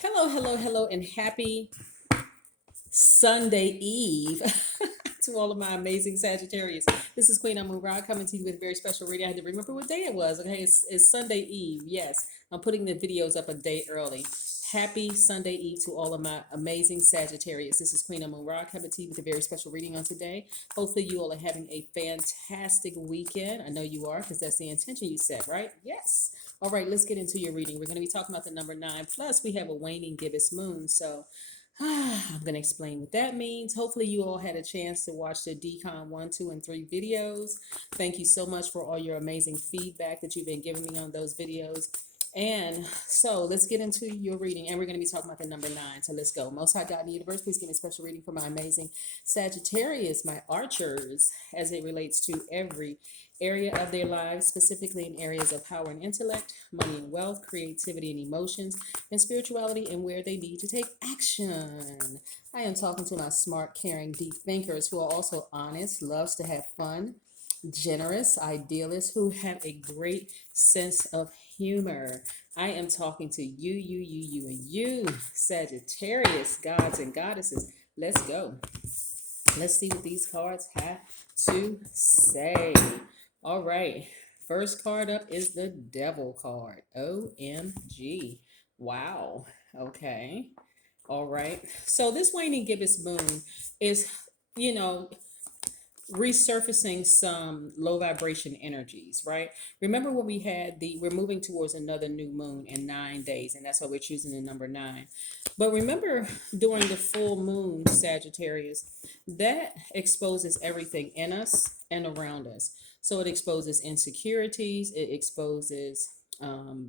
Hello, hello, hello, and happy Sunday Eve to all of my amazing Sagittarius. This is Queen Amun Ra coming to you with a very special reading. I had to remember what day it was. Okay, it's Sunday Eve. Yes, I'm putting the videos up a day early. Happy Sunday Eve to all of my amazing Sagittarius. This is Queen Amun Ra coming to you with a very special reading on today. Hopefully, you all are having a fantastic weekend. I know you are because that's the intention you set, right? Yes. All right, let's get into your reading. We're going to be talking about the number 9. Plus, we have a waning gibbous moon. So, I'm going to explain what that means. Hopefully, you all had a chance to watch the Decon 1, 2, and 3 videos. Thank you so much for all your amazing feedback that you've been giving me on those videos. And so let's get into your reading. And we're going to be talking about the number 9. So let's go. Most High God in the universe, please give me a special reading for my amazing Sagittarius, my archers, as it relates to every area of their lives, specifically in areas of power and intellect, money and wealth, creativity and emotions, and spirituality, and where they need to take action. I am talking to my smart, caring, deep thinkers who are also honest, loves to have fun, generous, idealists who have a great sense of humor. I am talking to and you, Sagittarius, gods and goddesses. Let's go. Let's see what these cards have to say. All right. First card up is the Devil card. OMG. Wow. Okay. All right. So this waning gibbous moon is, you know, resurfacing some low vibration energies, right? Remember when we're moving towards another new moon in 9 days, and that's why we're choosing the number 9. But remember during the full moon, Sagittarius, that exposes everything in us and around us. So it exposes insecurities, it exposes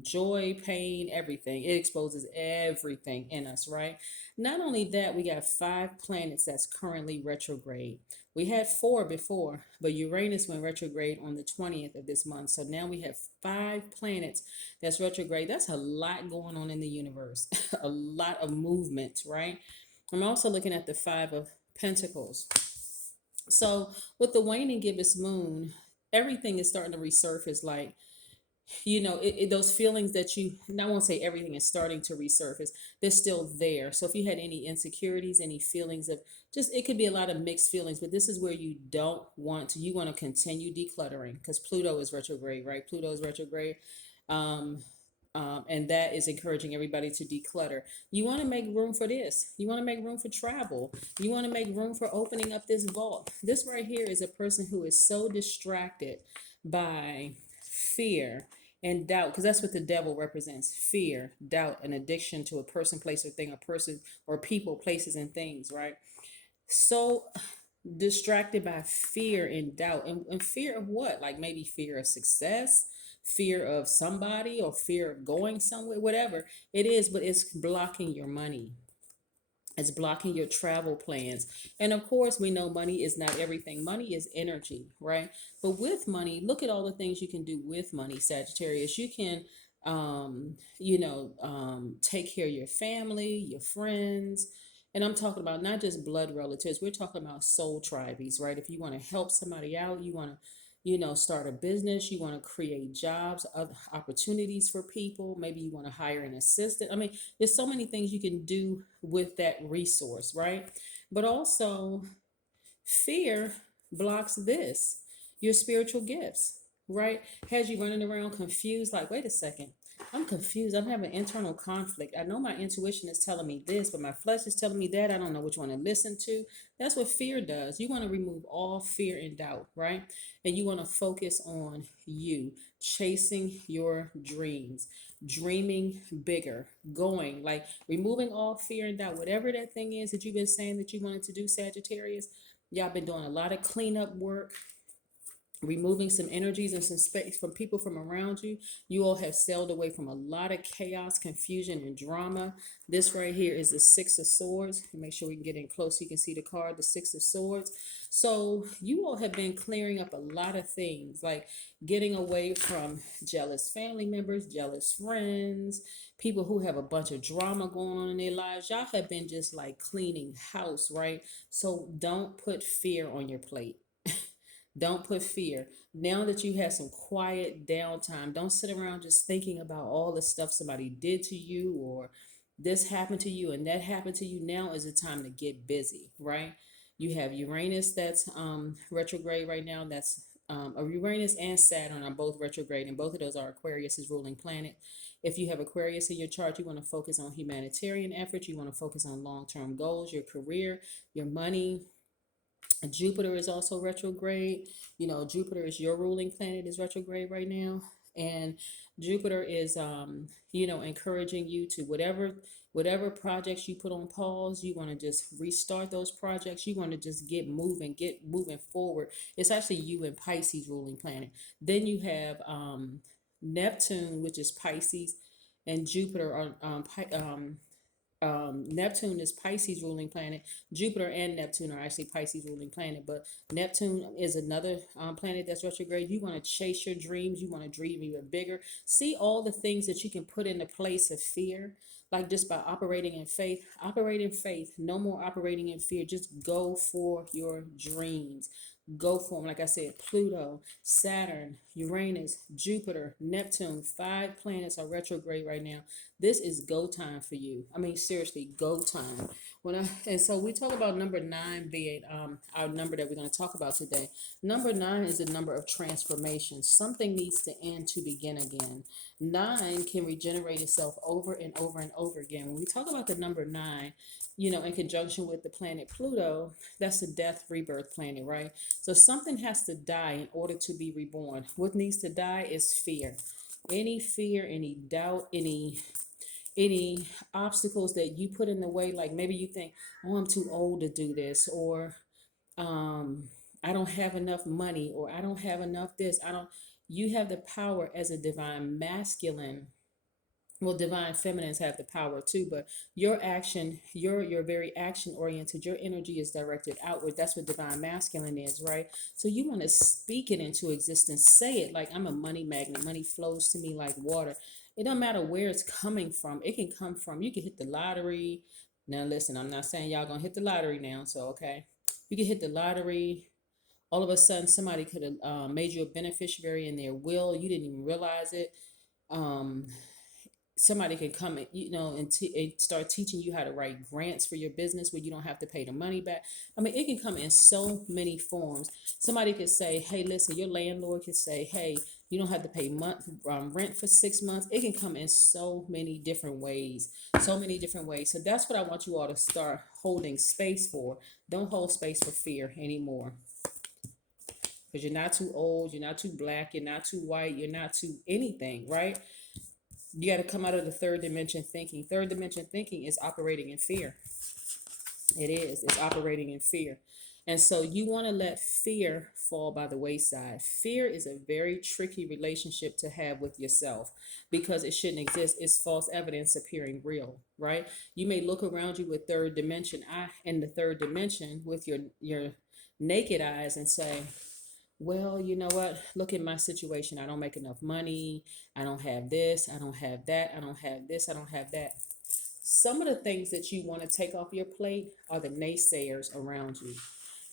joy, pain, everything. It exposes everything in us, right? Not only that, we got 5 planets that's currently retrograde. We had 4 before, but Uranus went retrograde on the 20th of this month. So now we have 5 planets that's retrograde. That's a lot going on in the universe, a lot of movement, right? I'm also looking at the 5 of Pentacles. So with the waning gibbous moon, everything is starting to resurface, like those feelings that I won't say everything is starting to resurface, they're still there. So if you had any insecurities, any feelings of just, it could be a lot of mixed feelings, but this is where you want to continue decluttering, because Pluto is retrograde, right? Pluto is retrograde. um, and that is encouraging everybody to declutter. You want to make room for this. You want to make room for travel. You want to make room for opening up this vault. This right here is a person who is so distracted by fear and doubt, because that's what the devil represents: fear, doubt, and addiction to a person, place, or thing, a person or people, places, and things, right? So distracted by fear and doubt, and fear of what? Like maybe fear of success, fear of somebody, or fear of going somewhere, whatever it is, but it's blocking your money. It's blocking your travel plans. And of course, we know money is not everything. Money is energy, right? But with money, look at all the things you can do with money, Sagittarius. You can, take care of your family, your friends. And I'm talking about not just blood relatives. We're talking about soul tribes, right? If you want to help somebody out, you want to start a business, you want to create jobs, other opportunities for people. Maybe you want to hire an assistant. I mean, there's so many things you can do with that resource, right? But also, fear blocks this, your spiritual gifts, right? Has you running around confused, like, wait a second, I'm confused. I'm having internal conflict. I know my intuition is telling me this, but my flesh is telling me that. I don't know which one to listen to. That's what fear does. You want to remove all fear and doubt, right? And you want to focus on you, chasing your dreams, dreaming bigger, going, like removing all fear and doubt. Whatever that thing is that you've been saying that you wanted to do, Sagittarius, y'all been doing a lot of cleanup work, removing some energies and some space from people from around you. You all have sailed away from a lot of chaos, confusion, and drama. This right here is the 6 of Swords. Make sure we can get in close so you can see the card, the 6 of Swords. So you all have been clearing up a lot of things, like getting away from jealous family members, jealous friends, people who have a bunch of drama going on in their lives. Y'all have been just like cleaning house, right? So don't put fear on your plate. Don't put fear. Now that you have some quiet downtime, don't sit around just thinking about all the stuff somebody did to you, or this happened to you and that happened to you. Now is the time to get busy, right? You have Uranus that's retrograde right now. That's Uranus and Saturn are both retrograde, and both of those are Aquarius's ruling planet. If you have Aquarius in your chart, you want to focus on humanitarian efforts. You want to focus on long-term goals, your career, your money. Jupiter is also retrograde. You know, Jupiter is your ruling planet, is retrograde right now. And Jupiter is encouraging you to whatever projects you put on pause, you want to just restart those projects. You want to just get moving forward. It's actually you and Pisces ruling planet. Then you have Neptune, which is Pisces, and Jupiter are Neptune is Pisces ruling planet. Jupiter and Neptune are actually Pisces ruling planet, but Neptune is another planet that's retrograde. You want to chase your dreams. You want to dream even bigger. See all the things that you can put in the place of fear, like just by operating in faith. Operate in faith. No more operating in fear. Just go for your dreams. Go for them. Like I said, Pluto, Saturn, Uranus, Jupiter, Neptune, 5 planets are retrograde right now. This is go time for you. I mean, seriously, go time. And so we talk about number 9 being our number that we're going to talk about today. Number 9 is a number of transformation. Something needs to end to begin again. 9 can regenerate itself over and over and over again. When we talk about the number 9, in conjunction with the planet Pluto, that's the death rebirth planet, right? So something has to die in order to be reborn. What needs to die is fear. Any fear, any doubt, any obstacles that you put in the way, like maybe you think, oh, I'm too old to do this, or I don't have enough money, or I don't have enough this. You have the power as a divine masculine. Well, divine feminines have the power too, but your action, you're very action oriented. Your energy is directed outward. That's what divine masculine is, right? So you want to speak it into existence. Say it like, I'm a money magnet. Money flows to me like water. It don't matter where it's coming from. It can come from, you can hit the lottery. Now listen, I'm not saying y'all gonna hit the lottery now, so okay. You can hit the lottery. All of a sudden, somebody could have made you a beneficiary in their will. You didn't even realize it. Um, Somebody can come and and start teaching you how to write grants for your business where you don't have to pay the money back. I mean, it can come in so many forms. Somebody could say, hey, listen, your landlord could say, hey, you don't have to pay rent for 6 months. It can come in so many different ways. So that's what I want you all to start holding space for. Don't hold space for fear anymore, because you're not too old, you're not too black, you're not too white, you're not too anything, right? You got to come out of the third dimension thinking. Third dimension thinking is operating in fear. It's operating in fear. And so you want to let fear fall by the wayside. Fear is a very tricky relationship to have with yourself, because it shouldn't exist. It's false evidence appearing real, right? You may look around you with third dimension eye in the third dimension with your naked eyes and say, well, you know what? Look at my situation. I don't make enough money. I don't have this. I don't have that. I don't have this. I don't have that. Some of the things that you want to take off your plate are the naysayers around you.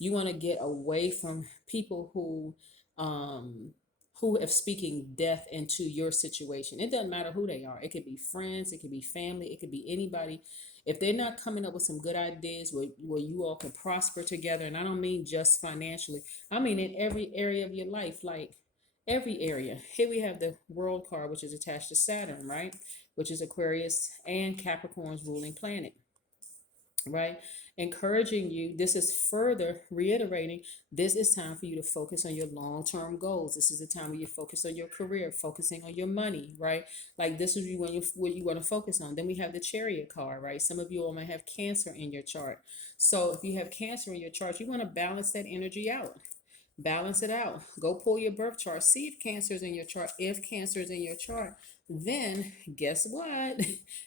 You want to get away from people um, who have speaking death into your situation. It doesn't matter who they are. It could be friends. It could be family. It could be anybody. If they're not coming up with some good ideas where you all can prosper together, and I don't mean just financially, I mean in every area of your life, like every area. Here we have the World card, which is attached to Saturn, right? Which is Aquarius and Capricorn's ruling planet, right? Encouraging you, this is further reiterating, this is time for you to focus on your long-term goals. This is the time where you focus on your career, focusing on your money, right? Like this is what you want to focus on. Then we have the Chariot card, right? Some of you all might have Cancer in your chart. So if you have Cancer in your chart, you want to balance that energy out. Balance it out. Go pull your birth chart. See if Cancer is in your chart. If Cancer is in your chart, then guess what?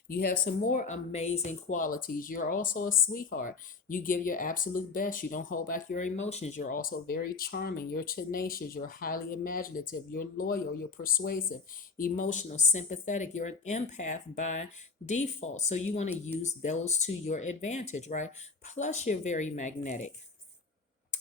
You have some more amazing qualities. You're also a sweetheart. You give your absolute best. You don't hold back your emotions. You're also very charming. You're tenacious. You're highly imaginative. You're loyal. You're persuasive, emotional, sympathetic. You're an empath by default. So you want to use those to your advantage, right? Plus, you're very magnetic.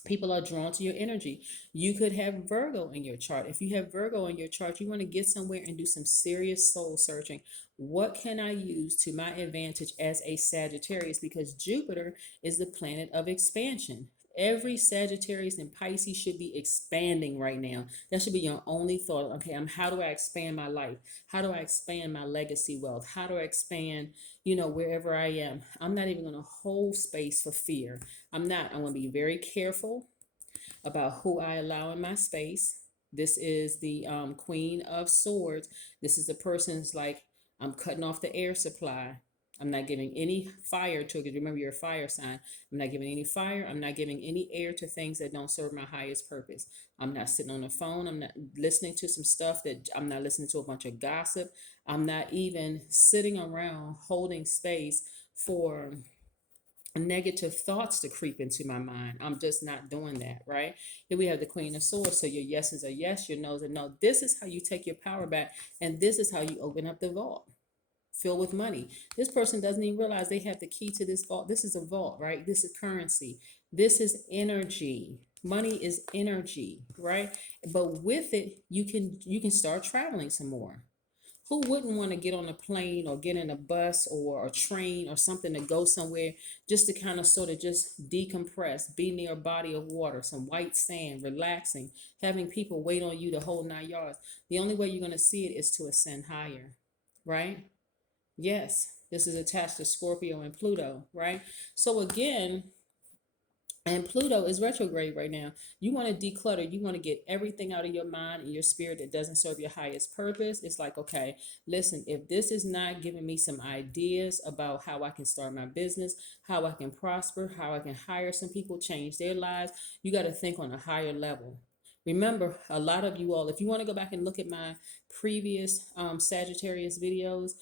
People are drawn to your energy. You could have Virgo in your chart. If you have Virgo in your chart, you want to get somewhere and do some serious soul searching. What can I use to my advantage as a Sagittarius? Because Jupiter is the planet of expansion. Every Sagittarius and Pisces should be expanding right now. That should be your only thought. Okay, how do I expand my life? How do I expand my legacy wealth? How do I expand, wherever I am? I'm not even going to hold space for fear. I'm not. I'm going to be very careful about who I allow in my space. This is the Queen of Swords. This is the person's like, I'm cutting off the air supply. I'm not giving any fire to it. Because remember, you're a fire sign. I'm not giving any fire. I'm not giving any air to things that don't serve my highest purpose. I'm not sitting on the phone. I'm not listening to some stuff that I'm not listening to a bunch of gossip. I'm not even sitting around holding space for negative thoughts to creep into my mind. I'm just not doing that, right? Here we have the Queen of Swords. So your yeses are yes, your no's are no. This is how you take your power back, and this is how you open up the vault filled with money. This person doesn't even realize they have the key to this vault. This is a vault, right? This is currency. This is energy. Money is energy, right? But with it, you can start traveling some more. Who wouldn't want to get on a plane or get in a bus or a train or something to go somewhere just to kind of sort of just decompress, be near a body of water, some white sand, relaxing, having people wait on you the whole 9 yards. The only way you're going to see it is to ascend higher, right? Yes, this is attached to Scorpio and Pluto, right? So again, and Pluto is retrograde right now. You want to declutter. You want to get everything out of your mind and your spirit that doesn't serve your highest purpose. It's like, okay, listen, if this is not giving me some ideas about how I can start my business, how I can prosper, how I can hire some people, change their lives, you got to think on a higher level. Remember, a lot of you all, if you want to go back and look at my previous Sagittarius videos,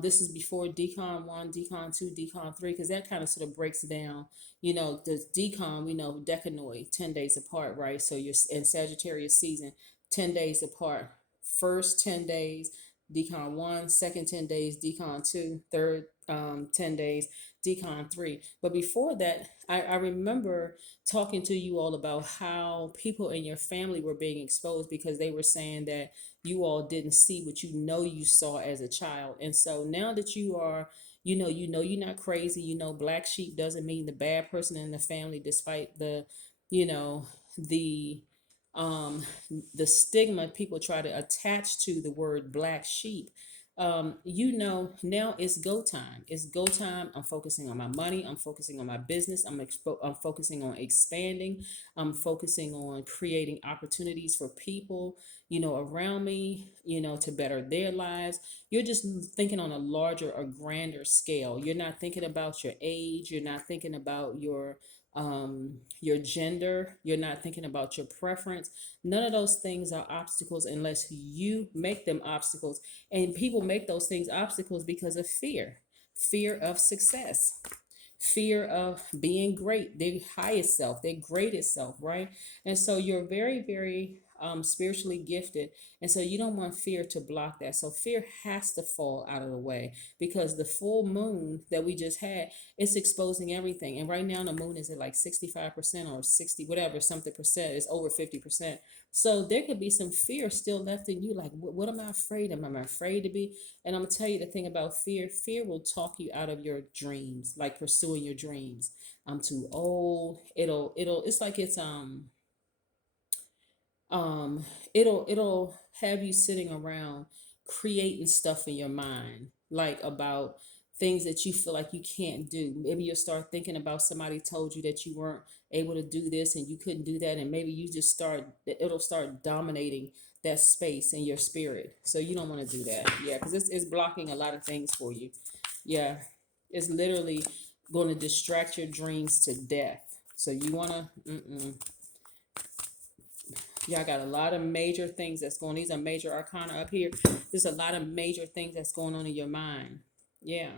this is before Decon 1, Decon 2, Decon 3, because that kind of sort of breaks down, the decon, we know decanoid, 10 days apart, right? So you're in Sagittarius season, 10 days apart. First 10 days, decon 1, second 10 days, decon 2, third 10 days, decon 3. But before that, I remember talking to you all about how people in your family were being exposed because they were saying that you all didn't see what you saw as a child. And so now that you are, you're not crazy. Black sheep doesn't mean the bad person in the family, despite you know, the um the stigma people try to attach to the word black sheep. Now it's go time. It's go time. I'm focusing on my money. I'm focusing on my business. I'm focusing on expanding. I'm focusing on creating opportunities for people, around me, to better their lives. You're just thinking on a larger or grander scale. You're not thinking about your age. You're not thinking about your gender. You're not thinking about your preference. None of those things are obstacles unless you make them obstacles. And people make those things obstacles because of fear of success, fear of being great, their highest self, their greatest self, right? And so you're very, very spiritually gifted. And so you don't want fear to block that. So fear has to fall out of the way because the full moon that we just had, it's exposing everything. And right now the moon is at like 65% or 60, whatever, something percent. It's over 50%. So there could be some fear still left in you. Like, what am I afraid of? Am I afraid to be? And I'm gonna tell you the thing about fear. Fear will talk you out of your dreams, like pursuing your dreams. I'm too old. It's like um it'll have you sitting around creating stuff in your mind, like about things that you feel like you can't do. Maybe you'll start thinking about somebody told you that you weren't able to do this and you couldn't do that, and maybe you just it'll start dominating that space in your spirit. So you don't want to do that. Yeah, because it's blocking a lot of things for you. Yeah, it's literally going to distract your dreams to death. So you want to y'all got a lot of major things that's going. These are major arcana up here. There's a lot of major things that's going on in your mind. Yeah.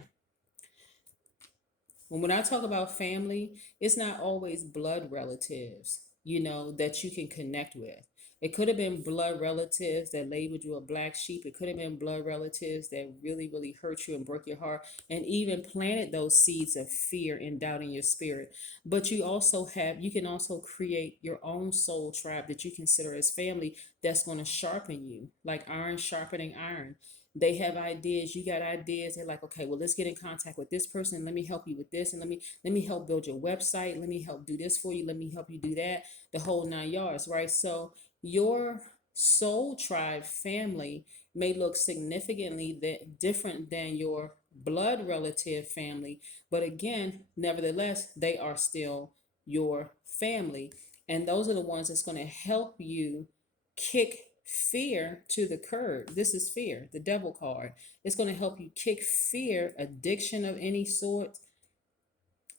When I talk about family, it's not always blood relatives, that you can connect with. It could have been blood relatives that labeled you a black sheep. It could have been blood relatives that really, really hurt you and broke your heart and even planted those seeds of fear and doubt in your spirit. But you can also create your own soul tribe that you consider as family that's going to sharpen you, like iron sharpening iron. They have ideas, you got ideas. They're like, okay, well, let's get in contact with this person. Let me help you with this, and let me help build your website. Let me help do this for you. Let me help you do that. The whole 9 yards, right? So your soul tribe family may look significantly different than your blood relative family, but again, nevertheless, they are still your family. And those are the ones that's going to help you kick fear to the curb. This is fear, the devil card. It's going to help you kick fear, addiction of any sort.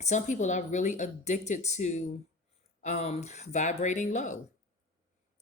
Some people are really addicted to vibrating low,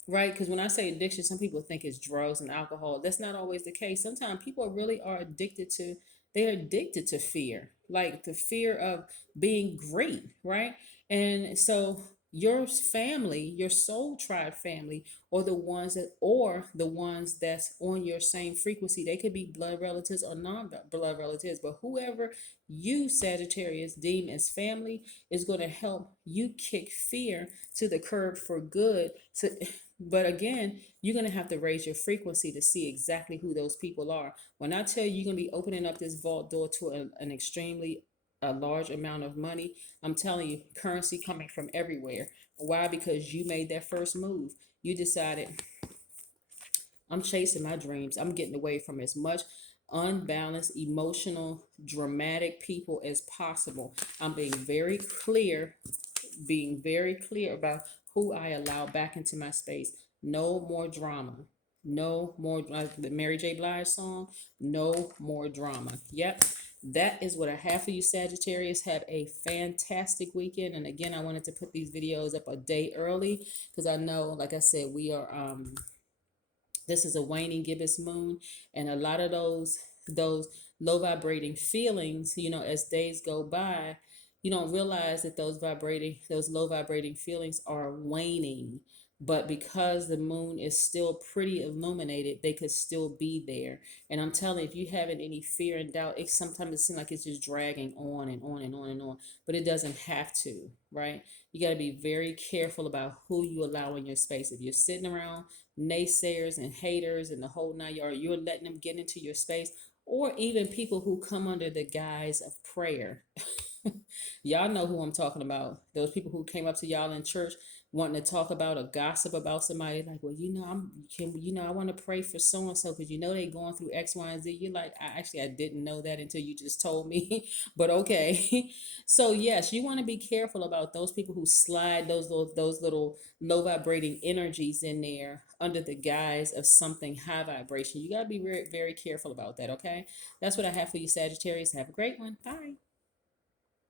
right? Because when I say addiction, some people think it's drugs and alcohol. That's not always the case. Sometimes people really are addicted to, they're addicted to fear, like the fear of being great, right? And so your family, your soul tribe family, or the ones that's on your same frequency. They could be blood relatives or non-blood relatives, but whoever you, Sagittarius, deem as family is going to help you kick fear to the curb for good. So but again, you're going to have to raise your frequency to see exactly who those people are. When I tell you you're going to be opening up this vault door to an extremely a large amount of money, I'm telling you, currency coming from everywhere. Why? Because you made that first move. You decided, I'm chasing my dreams. I'm getting away from as much unbalanced, emotional, dramatic people as possible. I'm being very clear about who I allow back into my space. No more drama. No more, like the Mary J. Blige song, no more drama. Yep, that is what I have for you, Sagittarius. Have a fantastic weekend. And again, I wanted to put these videos up a day early because I know, like I said, this is a waning gibbous moon, and a lot of those low vibrating feelings, as days go by, you don't realize that those low vibrating feelings are waning. But because the moon is still pretty illuminated, they could still be there. And I'm telling you, if you having any fear and doubt, it sometimes it seems like it's just dragging on and on and on and on. But it doesn't have to, right? You got to be very careful about who you allow in your space. If you're sitting around naysayers and haters and the whole 9 yards, you're letting them get into your space, or even people who come under the guise of prayer. Y'all know who I'm talking about. Those people who came up to y'all in church wanting to talk about or gossip about somebody, like, well, I want to pray for so and so because they going through X, Y, and Z. You're like, I didn't know that until you just told me, but okay. So yes, you want to be careful about those people who slide those little low vibrating energies in there under the guise of something high vibration. You got to be very, very careful about that. Okay, that's what I have for you, Sagittarius. Have a great one. Bye.